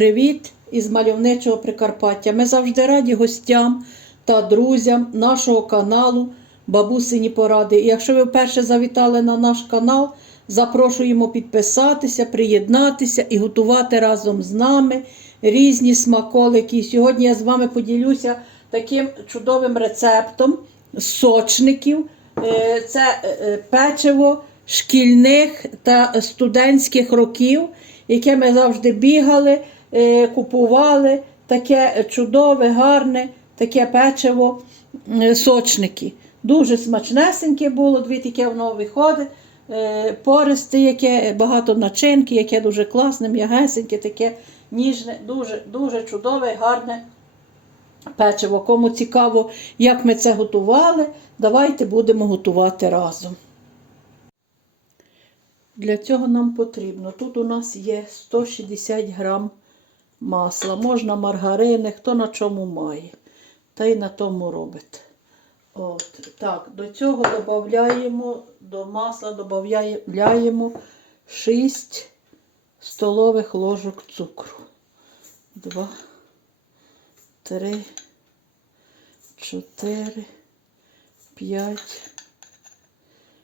Привіт із мальовничого Прикарпаття. Ми завжди раді гостям та друзям нашого каналу Бабусині Поради. І якщо ви вперше завітали на наш канал, запрошуємо підписатися, приєднатися і готувати разом з нами різні смаколики. І сьогодні я з вами поділюся таким чудовим рецептом сочників. Е, Це е, печиво шкільних та студентських років, яке ми завжди бігали, е, купували. Таке чудове, гарне, таке печиво е, сочники. Дуже смачнесеньке було, дві таке воно виходить. Е, Пористе, яке багато начинки, яке дуже класне, м'ягесеньке, таке ніжне, дуже, дуже чудове, гарне печиво. Кому цікаво, як ми це готували, давайте будемо готувати разом. Для цього нам потрібно. Тут у нас є 160 грам масла. Можна маргарини, хто на чому має. Та й на тому робить. От, так, до цього додаємо, до масла додаємо 6 столових ложок цукру. 2, 3, 4, 5,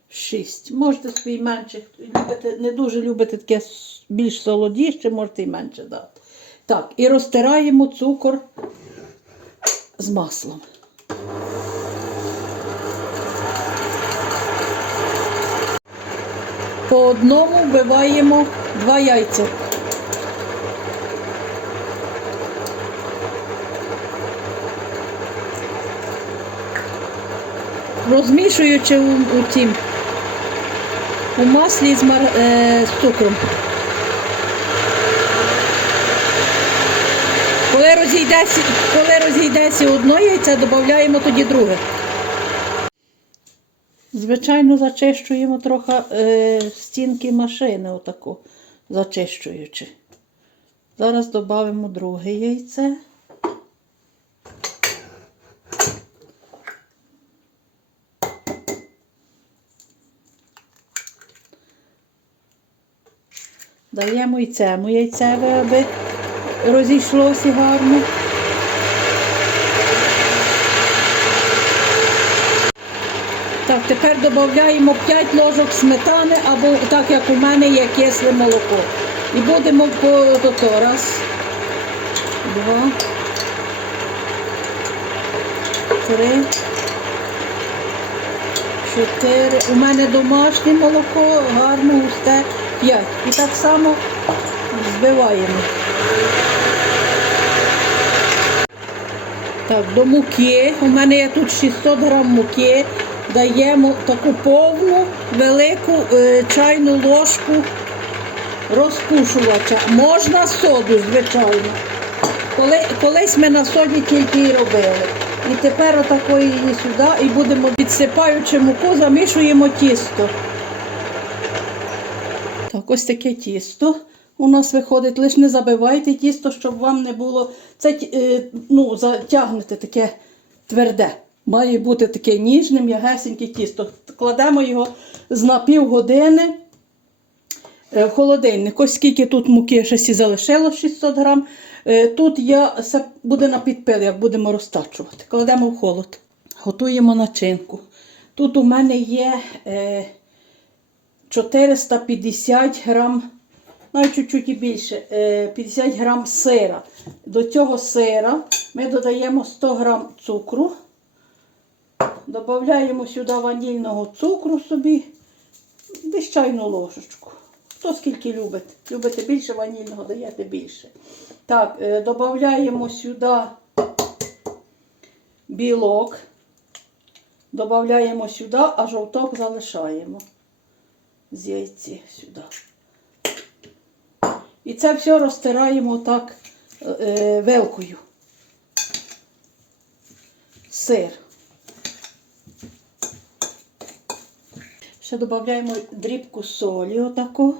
6. Можете свій менше, любите, не дуже любите таке більш солодіше, можете і менше дати. Так, і розтираємо цукор з маслом. По одному вбиваємо два яйця. Розмішуючи у, у тім, у маслі з, мар, е, з цукром. Розійдеться, коли розійдеться одне яйце, додаємо тоді друге. Звичайно, зачищуємо трохи е, стінки машини, отаку, зачищуючи. Зараз додамо друге яйце. Даємо і цьому яйцеве, аби розійшлося гарно. Так, тепер додаємо 5 ложок сметани, або так як у мене є кисле молоко. І будемо по то, раз, два, три, чотири. У мене домашнє молоко, гарне, густе, п'ять. І так само збиваємо. Так, до муки. У мене є тут 600 грам муки. Даємо таку повну велику е, чайну ложку розпушувача. Можна соду, звичайно. Коли, колись ми на соді тільки і робили. І тепер отакої її сюди і будемо відсипаючи муку, замішуємо тісто. Так, ось таке тісто у нас виходить. Лише не забивайте тісто, щоб вам не було. Це е, ну, затягнете таке тверде. Має бути таке ніжне, м'ягесеньке тісто. Кладемо його з на півгодини е, в холодильник. Ось скільки тут муки ще сі залишилось 600 грам. Е, Тут я це буде на підпил, як будемо розтачувати. Кладемо в холод. Готуємо начинку. Тут у мене є е, 450 грам, навіть чуть-чуть і більше, е, 50 грам сира. До цього сира ми додаємо 100 грам цукру. Додаємо сюди ванільного цукру собі, десь чайну ложечку. Хто скільки любить. Любите більше ванільного, даєте більше. Так, е, додаємо сюди білок. Додаємо сюди, а жовток залишаємо з яйці сюди. І це все розтираємо так е, вилкою. Сир. Ще додаємо дрібку солі отаку.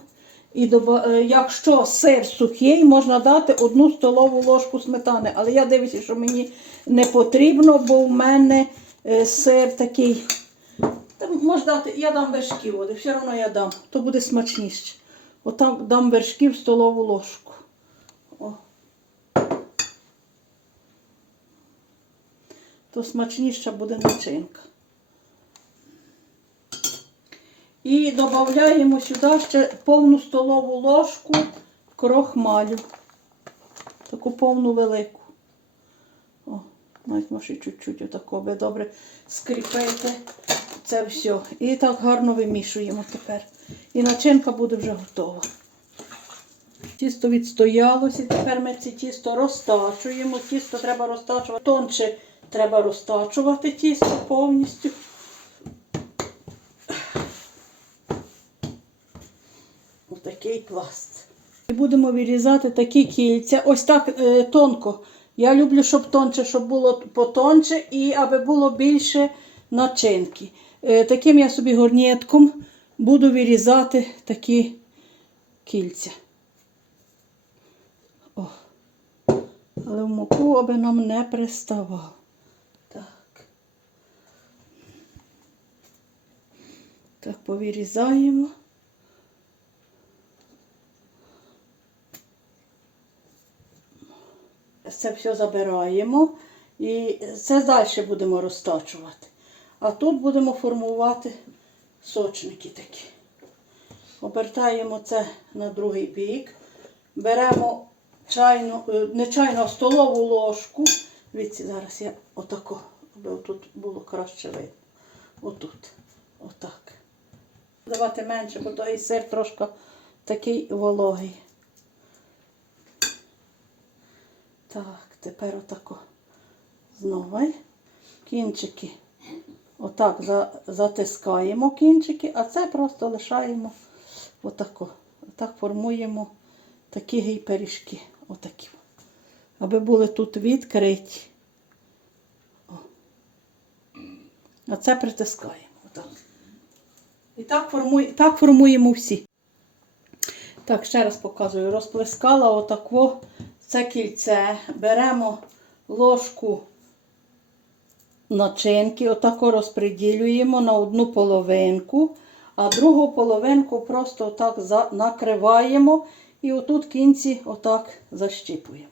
І е, якщо сир сухий, можна дати одну столову ложку сметани. Але я дивлюся, що мені не потрібно, бо в мене е, сир такий. Та можна дати, я дам вершків, води, все одно я дам, то буде смачніше. Отам дам вершків столову ложку. О. То смачніша буде начинка. І додаємо сюди ще повну столову ложку крохмалю. Таку повну велику. О, навіть може чуть-чуть отако, ви добре скріпити це все. І так гарно вимішуємо тепер. І начинка буде вже готова. Тісто відстоялося, тепер ми це тісто розтачуємо. Тісто треба розтачувати. Тонше треба розтачувати тісто повністю. Отакий пласт. І будемо вирізати такі кільця. Ось так е, тонко. Я люблю, щоб тонше, щоб було потонше і аби було більше начинки. Е, таким я собі горнітком буду вирізати такі кільця. О. Але в муку, аби нам не приставав. Так. Так, повирізаємо. Це все забираємо і це далі будемо розтачувати. А тут будемо формувати сочники такі. Обертаємо це на другий бік. Беремо чайну, е, не чайну, а столову ложку. Дивіться, зараз я отако, аби тут було краще видно. Отут. Отак. Давати менше, бо той сир трошки такий вологий. Так, тепер отако. Знову кінчики. Отак затискаємо кінчики, а це просто лишаємо отако. Отак формуємо такі гей-пиріжки. Отакі. Аби були тут відкриті. О. А це притискаємо. Отак. І так, формує, так формуємо всі. Так, ще раз показую. Розплескала отако це кільце. Беремо ложку начинки, отако розподілюємо на одну половинку, а другу половинку просто отак накриваємо і отут кінці отак защіпуємо.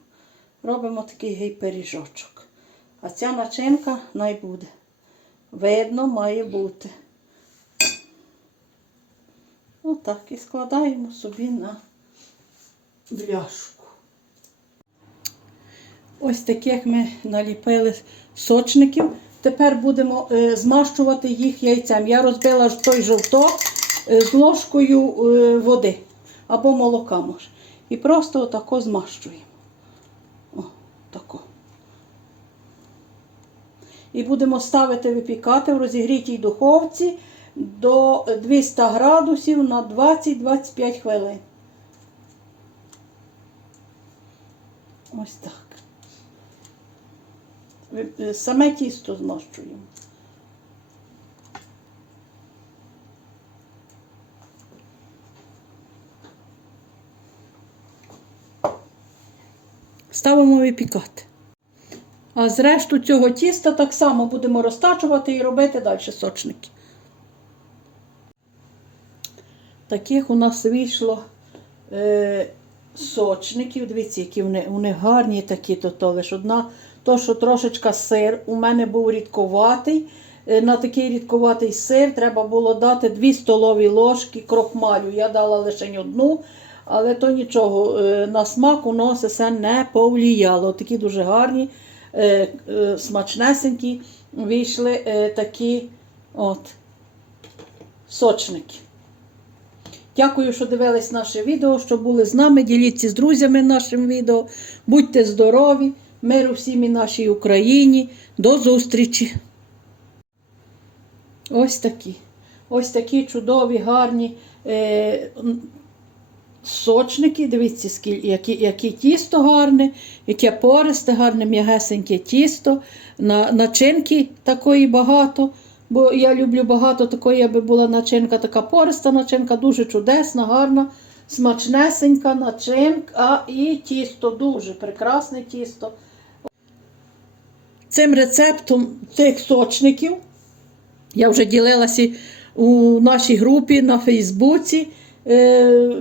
Робимо такий гей-пиріжочок. А ця начинка най буде. Видно, має бути. Отак і складаємо собі на бляшку. Ось таких ми наліпили сочників. Тепер будемо е, змащувати їх яйцем. Я розбила той жовток е, з ложкою е, води або молока може. І просто отако змащуємо. О, тако. І будемо ставити випікати в розігрітій духовці до 200 градусів на 20-25 хвилин. Ось так. Саме тісто змащуємо. Ставимо випікати. А зрешту цього тіста так само будемо розтачувати і робити далі сочники. Таких у нас вийшло е, сочників. Дивіться, які вони, вони гарні такі, то, то лиш одна. То, що трошечка сир, у мене був рідковатий. Е, На такий рідковатий сир треба було дати 2 столові ложки крохмалю. Я дала лише одну, але то нічого, е, на смак воно все не повлияло. Такі дуже гарні, е, смачнесенькі вийшли такі от, сочники. Дякую, що дивились наше відео, що були з нами. Діліться з друзями нашим відео. Будьте здорові, миру всім і нашій Україні. До зустрічі! Ось такі. Ось такі чудові, гарні е, сочники. Дивіться, скільки, які, які тісто гарне, яке пористе, гарне м'ягесеньке тісто. На, начинки такої багато. Бо я люблю багато такої, аби була начинка, така пориста начинка, дуже чудесна, гарна, смачнесенька начинка, і тісто дуже прекрасне тісто. Цим рецептом цих сочників я вже ділилася у нашій групі на Фейсбуці. Е,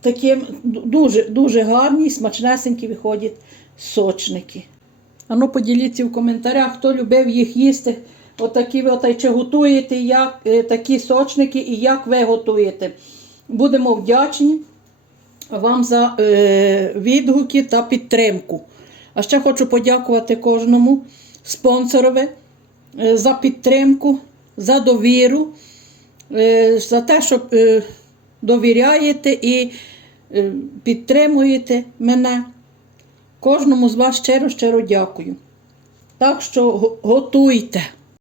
таким дуже, дуже гарні, смачнесенькі виходять сочники. А ну поділіться в коментарях, хто любив їх їсти. Отакі ви ота, чи готуєте як, е, такі сочники і як ви готуєте. Будемо вдячні вам за е, відгуки та підтримку. А ще хочу подякувати кожному спонсорові е, за підтримку, за довіру, е, за те, що е, довіряєте і підтримуєте мене. Кожному з вас щиро щиро дякую. Так що готуйте.